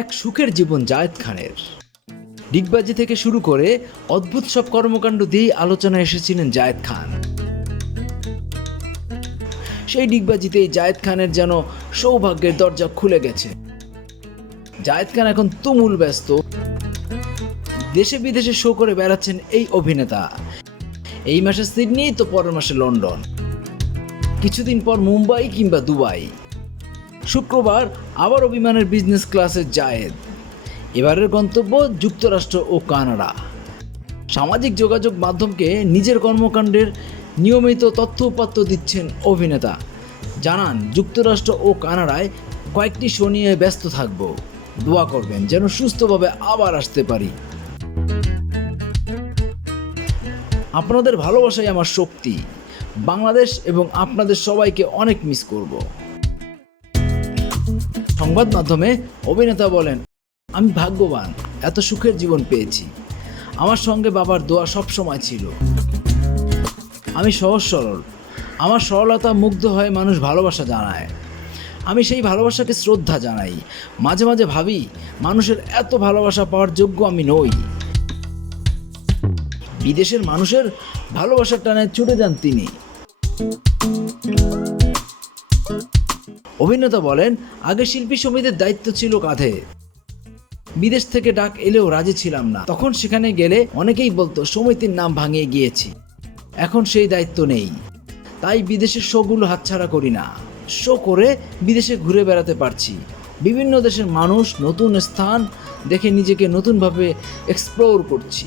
এক সুখের জীবন জায়েদ খানের। ডিগবাজি থেকে শুরু করে অদ্ভুত সব কর্মকাণ্ড দিয়েই আলোচনায় এসেছিলেন জায়েদ খান। সেই ডিগবাজিতেই জায়েদ খানের যেন সৌভাগ্যের দরজা খুলে গেছে। জায়েদ খান এখন তুমুল ব্যস্ত। দেশে বিদেশে শো করে বেড়াচ্ছেন এই অভিনেতা। এই মাসে সিডনি তো পরের মাসে লন্ডন। কিছুদিন পর মুম্বাই কিংবা দুবাই। শুক্রবার আবার বিমানের বিজনেস ক্লাসে জায়েদ। এবারের গন্তব্য যুক্তরাষ্ট্র ও কানাডা। সামাজিক যোগাযোগ মাধ্যমকে নিজের কর্মকাণ্ডের নিয়মিত তথ্য উপাত্ত দিচ্ছেন অভিনেতা। জানান, যুক্তরাষ্ট্র ও কানাডায় কয়েকটি শো নিয়ে ব্যস্ত থাকব। দোয়া করবেন যেন সুস্থভাবে আবার আসতে পারি। আপনাদের ভালোবাসাই আমার শক্তি। বাংলাদেশ এবং আপনাদের সবাইকে অনেক মিস করব। সংবাদ মাধ্যমে অভিনেতা বলেন, আমি ভাগ্যবান, এত সুখের জীবন পেয়েছি। আমার সঙ্গে বাবার দোয়া সব সময় ছিল। আমি সহজ সরল। আমার সরলতা মুগ্ধ হয়ে মানুষ ভালোবাসা জানায়। আমি সেই ভালোবাসাকে শ্রদ্ধা জানাই। মাঝে মাঝে ভাবি, মানুষের এত ভালোবাসা পাওয়ার যোগ্য আমি নই। বিদেশের মানুষের ভালোবাসার টানে ছুটে যান তিনি। অভিনেতা বলেন, আগে শিল্পী সমিতির দায়িত্ব ছিল কাঁধে। বিদেশ থেকে ডাক এলেও রাজি ছিলাম না। তখন সেখানে গেলে অনেকেই বলতো, সমিতির নাম ভাঙিয়ে গিয়েছি। এখন সেই দায়িত্ব নেই। তাই বিদেশের শোগুলো হাতছাড়া করি না। শো করে বিদেশে ঘুরে বেড়াতে পারছি। বিভিন্ন দেশের মানুষ নতুন স্থান দেখে নিজেকে নতুনভাবে এক্সপ্লোর করছি।